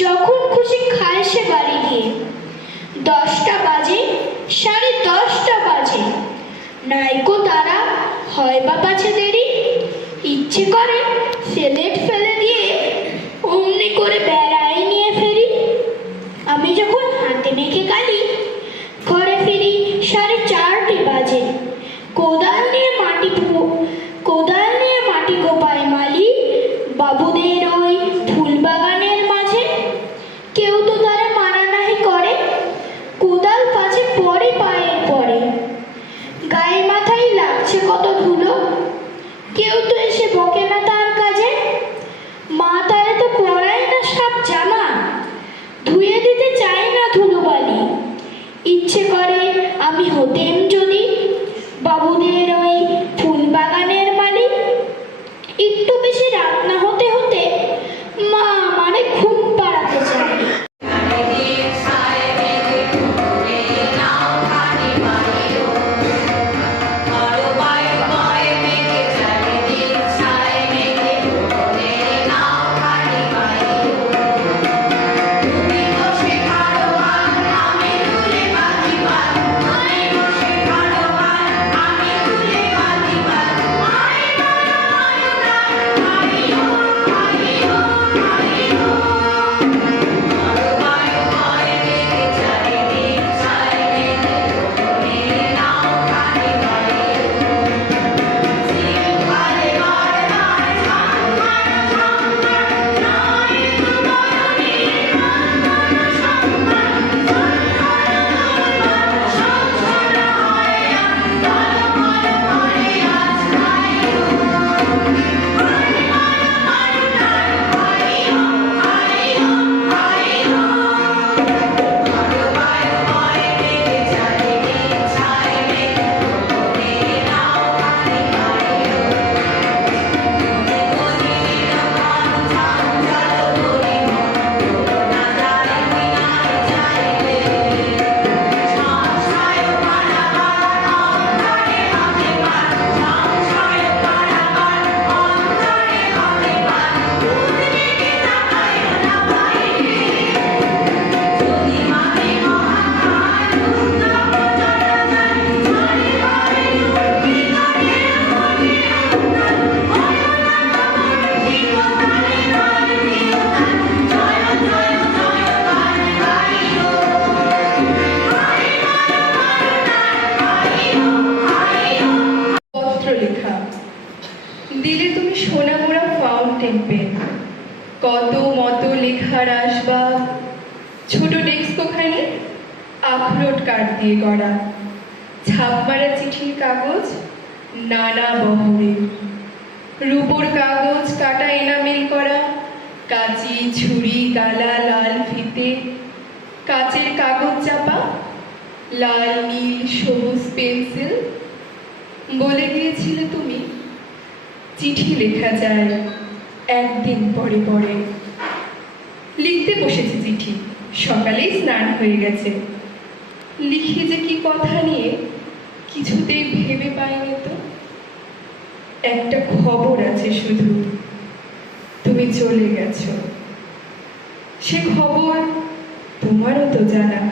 যখন খুশি খায় সে বাড়ি গিয়ে। 10টা বাজে, 10:30 বাজে, নাইকো তারা, হয় বা পাছে দেরি। ইচ্ছে করে সেলেট ফেলে দিয়ে অমনি করে বেড়ায় নিয়ে ফেরি। আমি যখন হাতে মেখে কালি ঘরে ফিরি 4:30 বাজে। কোদাল নিয়ে মাটি কোপায় মালি বাবুদের ওই ফুল বাগানের মাঝে। কেউ তো তারা মানা নাহি করে, কোদাল পাছে পরে পায়ের পরে। গায়ে মাথায় লাগছে কত ধুলো, কেউ তো এসে বকে না তার কাজে। মা তারে তো পরায় না সাপ জামা, ধুয়ে দিতে চায় না ধুলোবালি। ইচ্ছে করে আমি হতেম যদি বাবুদের ওই ফুল বাগানের মালিক। একটু বেশি রাত না হতে হতে মা আমারে ঘুম পাড়াতে চায়। দিলে তুমি সোনামুড়া ফাউন্টেন পেন, কত মতো লেখার আসবাব, ছোট ডেস্ক ওখানে আখরোট কাঠ দিয়ে গড়া, ছাপ মারা চিঠির কাগজ নানা বহরের, রূপোর কাগজ কাটা এনামেল করা, কাঁচি ছুরি গালা লাল ফিতে, কাচের কাগজ চাপা, লাল নীল সবুজ পেন্সিল। বলে গিয়েছিলে তুমি চিঠি লেখা যায় একদিন পরে পরে। লিখতে বসেছি চিঠি, সকালেই স্নান হয়ে গেছে। লিখে যে কি কথা নিয়ে কিছুতেই ভেবে পাইনি তো। একটা খবর আছে শুধু, তুমি চলে গেছো। সে খবর তোমারও তো জানা,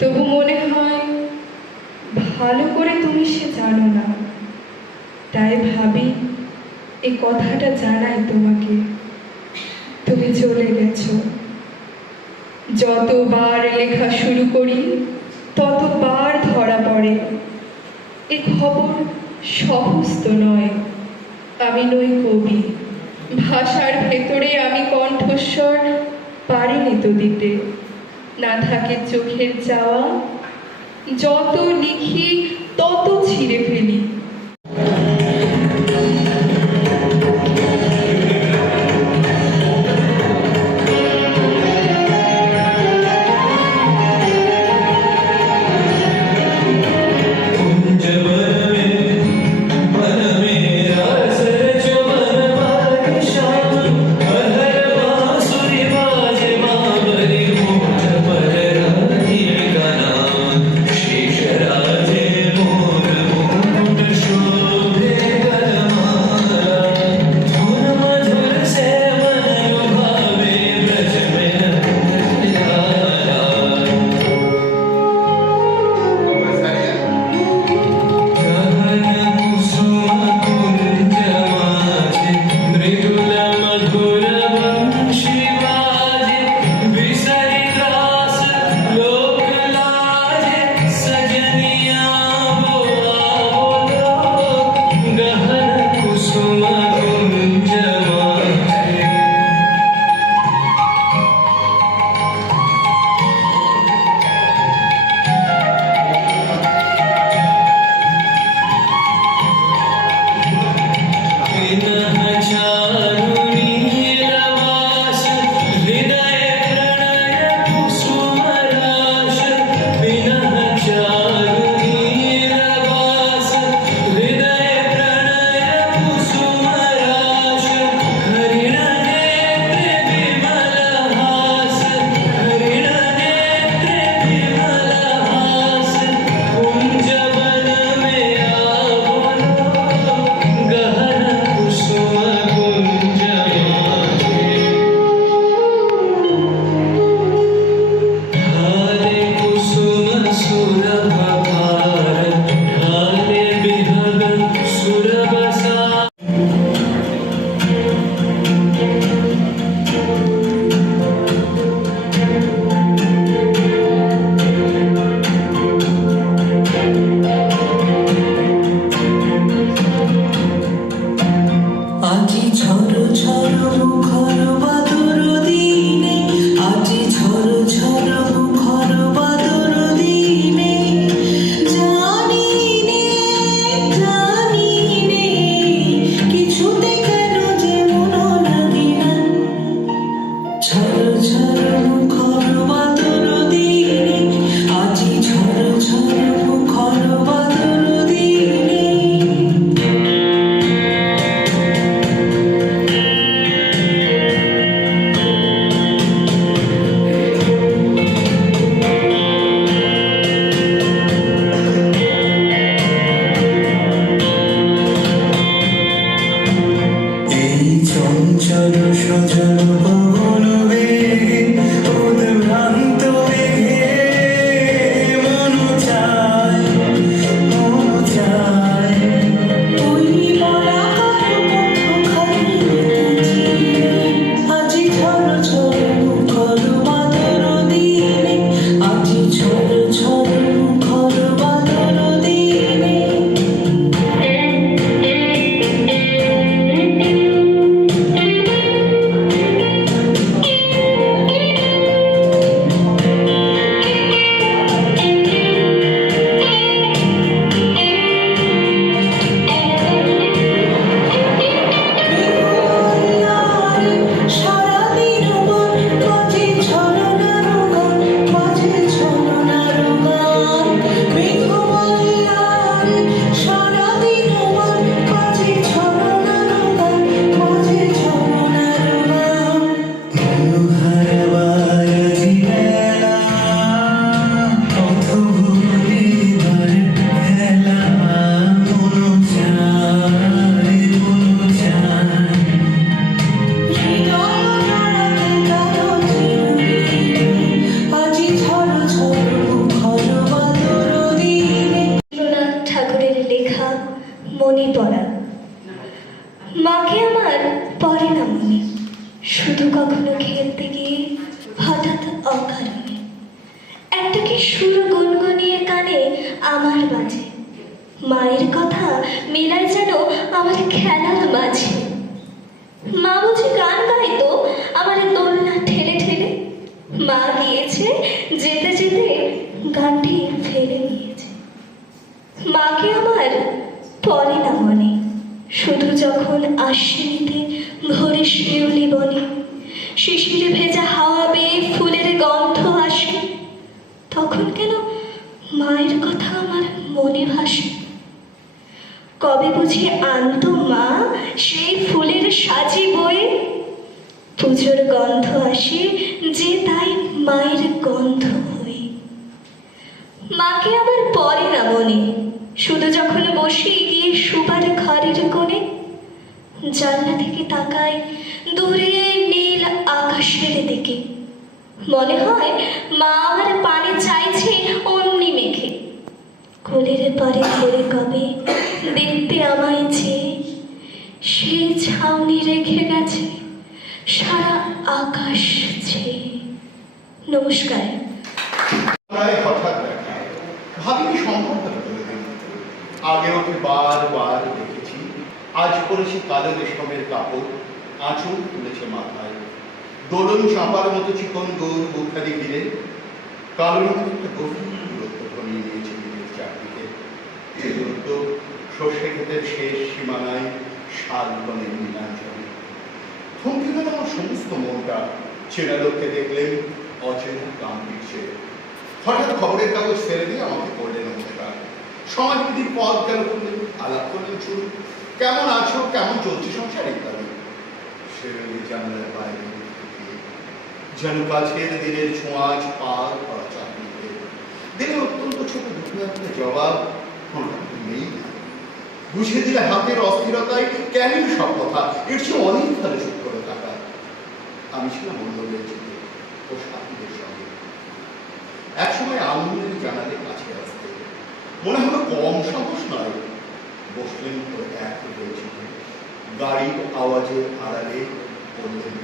তবু মনে হয় ভালো করে তুমি সে জানো না। তাই ভাবি এই কথাটা জানাই তোমাকে, তুমি চলে গেছো। যতবার লেখা শুরু করি ততবার ধরা পড়ে। এ খবর সহজ তো নয়, আমি নই কবি, ভাষার ভেতরে আমি কণ্ঠস্বর পারিনি তো দিতে। না থাকে চোখের চাওয়া, যত লিখি তত ছিঁড়ে ফেলি। शेषराजे मोर ঝড় ঝড় মুখর বাদর দিনে আজি ঝড় ঝড় মুখর বাদর দিনে এই চঞ্চল সজল পবন বেগে উদ্ভ্রান্ত বেগে মন চায় ওই বলাকার পথ খালি আজি ঝড় ঝড় মুখর বাদর দিনে আজি ঝড় ঝড় মুখর বাদর দিনে সারাদিন মন বাজে ঝরনার গান বাজে ঝরনার গান মেঘমালার সারাদিন মন বাজে ঝরনার গান বাজে ঝরনার গান মনোহারবার জিবেলা পথ ভুলিবার খেলা মন চায় হৃদয় নাড়াতে কারো আজি ঝড় ঝড় মুখর বাদর দিনে রবীন্দ্রনাথ ঠাকুরের লেখা মনে পড়া। মাকে আমার পড়ে না মনে, শুধু কখনো খেলতে গিয়ে হঠাৎ অকারণে একটা কি সুর গুনগুনিয়ে কানে আমার বাজে। মায়ের কথা মেলায় যেন আমার খেলার মাঝে। মা বুঝি গান গাইতো আমার দোলনা ঠেলে ঠেলে, মা গিয়েছে যেতে যেতে গানটি ফেলে নিয়েছে। মাকে আমার পড়ে না মনে, শুধু যখন আশ্বিনীতে ভোরে শিউলি বনে শিশিরে ভেজা হাওয়া বেয়ে ফুলের গন্ধ আসে, তখন কেন মায়ের কথা আমার মনে ভাসে। কবে বুঝি আনতো মা সেই ফুলের সাজি বয়ে, পুজোর গন্ধ আসে যে তাই মায়ের গন্ধ হয়ে। মাকে আবার পড়ে না মনে, শুধু যখন বসে গিয়ে শুবার ঘরের কোণে জানলা থেকে তাকাই দূরে নীল আকাশের দিকে, মনে হয় মা আমার পানি চাইছে অমনি মেখে। কোলের পারে ধরে কবে দেখতে আমায় চেয়ে সে ছাউনি রেখে গেছে সারা আকাশ ছেয়ে। নমস্কার। প্রায় হঠাৎ দেখা, ভাবিনি সম্ভব হবে কোনোদিন। আগে ওকে বারবার দেখেছি, আজ পরেছি কালো রেশমের কাপড়, আঁচল তুলেছে মাথায়, দোলন চাপার মতো চিকন গৌর বুকখালি ঘিরে কালো রঙের একটা গভীর দূরত্ব ঘনিয়ে নিয়েছে নিজের চারদিকে। যে দূরত্ব সর্ষে ক্ষেতের শেষ সীমানায় শাল বনের নীলাঞ্চলে। থমকে গেল আমার সমস্ত মনটা, চেনা লোককে দেখলেন অচেনা গাম্ভীর্যে। হঠাৎ খবরের কাগজ ফেলে দিয়ে আমাকে করলেন নমস্কার। সমাজবিধির পথ গেল করলেন, আলাপ করলেন শুরু, কেমন আছো, কেমন চলছে সংসার ইত্যাদি। সে জানলার বাইরে যেন কাছের দিনের ছোঁয়াচ পার করা চাকরিতে দিনে অত্যন্ত ছোট দুটো একটা জবাব কোনোটা নেই। বুঝিয়ে দিলে হাতের অস্থিরতায় কেন সব কথা, এর চেয়ে অনেক ভালো চুপ করে থাকা। আমি ছিলাম অন্যদের যুগে ও সাথীদের সঙ্গে। একসময় আঙুলের জানালে কাছে আসতে মনে হলো কম সাহস নয়। বসলেন তো এক হয়েছিল, গাড়ির আওয়াজে আড়ালে বললেন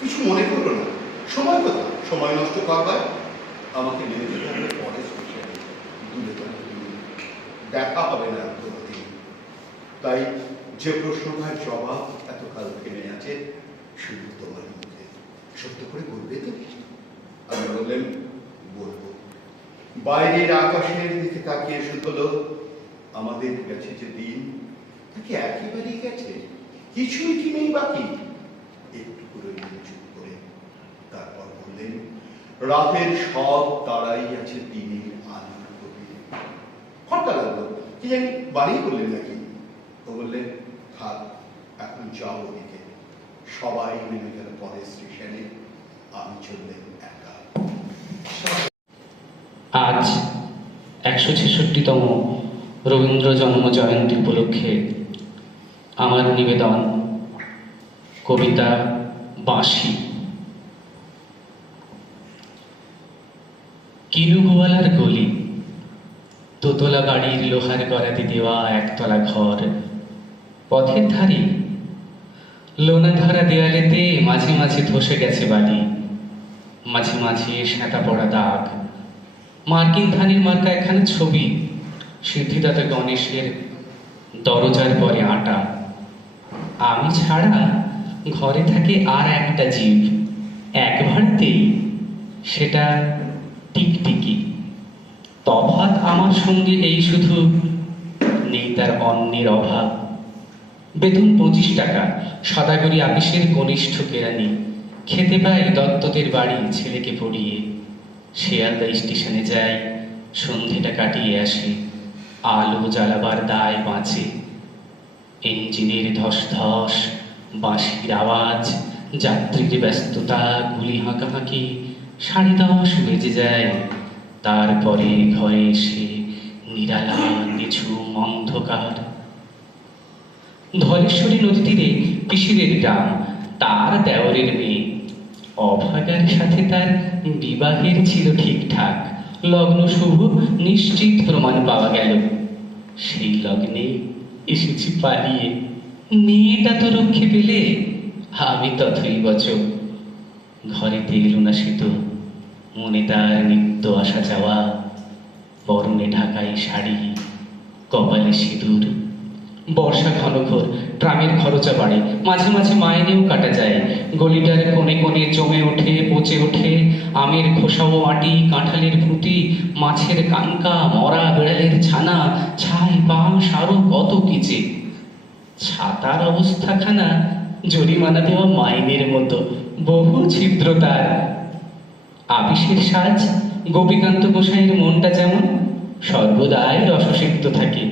কিছু মনে করলো না, সময় কথা, সময় নষ্ট করবার। আমাকে নেমে যেতে হবে পরে স্টেশনে, দূরে দেখা হবে না কোনোদিন। তাই যে প্রশ্নটার জবাব এতকাল থেমে আছে শুধু তোমার মুখে, সত্য করে বলবে তো? আমি বললেন বলবো। বাইরের আকাশের দিকে তাকিয়ে শুধলো আমাদের কাছে যে দিন, তাকে একেবারেই গেছে, কিছুই কি নেই বাকি। একটু রইলেন চুপ করে। তারপর বললেন, রাতের সব তারাই আছে দিনের আলোর গভীরে। খটকা লাগলো, কি জানি বাড়ি বললেন নাকি। তো বললেন, থাক, এখন যাও ওদিকে। সবাই নেমে গেল পরের স্টেশনে, আমি চললেন একা। আজ ১৬৬তম রবীন্দ্র জন্ম জয়ন্তী উপলক্ষে আমার নিবেদন কবিতা বাঁশি। কিনুগোয়ালার গলি, দোতলা বাড়ির লোহার গড়াতে দেওয়া একতলা ঘর, পথের ধারে লোনা ধরা দেয়ালেতে মাঝে মাঝে ধসে গেছে বালি, মাঝে মাঝে সাঁটা পড়া দাগ। মার্কিন ধানের মার্কা এখানে ছবি, সিদ্ধিদাতা গণেশের দরজার পরে আটা। আমি ছাড়া ঘরে থাকে আর একটা জীব, এক ভাড়াতেই, সেটা টিকটিকি। তফাৎ আমার সঙ্গে এই শুধু, নেই তার অন্যের অভাব। বেতন ২৫ টাকা, সদাগরি আপিসের কনিষ্ঠ কেরানি। খেতে পাই দত্তদের বাড়ি ছেলেকে পড়িয়ে। শিয়ালদা স্টেশনে যাই, সন্ধেটা কাটিয়ে আসি। আলো জ্বালাবার দায় বাঁচে। ইঞ্জিনের ধস ধস, বাঁশির আওয়াজ, যাত্রীর ব্যস্ততা, গুলি হাঁকাহাঁকি। 10:30 বেজে যায়। তারপরে ঘরে এসে নিরালা নিঝুম অন্ধকার। ধলেশ্বরী নদী তীরে পিসিরের গ্রাম, তার দেওরের মেয়ে। অভাগার সাথে তার বিবাহের ছিল ঠিকঠাক, লগ্ন শুভ নিশ্চিত প্রমাণ পাওয়া গেল। সেই লগ্নে এসেছি পালিয়ে। মেয়েটা তো রক্ষে পেলে, আমি তথই বচ। ঘরেতে এলো না সে তো, মনে তার নিত্য আসা যাওয়া। পরনে ঢাকাই শাড়ি, কপালে সিঁদুর। বর্ষা ঘনঘোর, ট্রামের খরচা বাড়ে, মাঝে মাঝে মাইনেও কাটা যায়। গলিটার কোণে কোণে জমে ওঠে, পচে ওঠে আমের খোসা ও আটি, কাঁঠালের ফুটি, মাছের কানকা, মরা বেড়ালের ছানা, ছাই বাঁশ, আরো কত কিচে। ছাতার অবস্থাখানা জরিমানা দেওয়া মাইনের মতো, বহু ছিদ্র তার। আপিসের সাজ, গোপীকান্ত গোসাইয়ের মনটা যেমন সর্বদাই রসসিক্ত থাকে।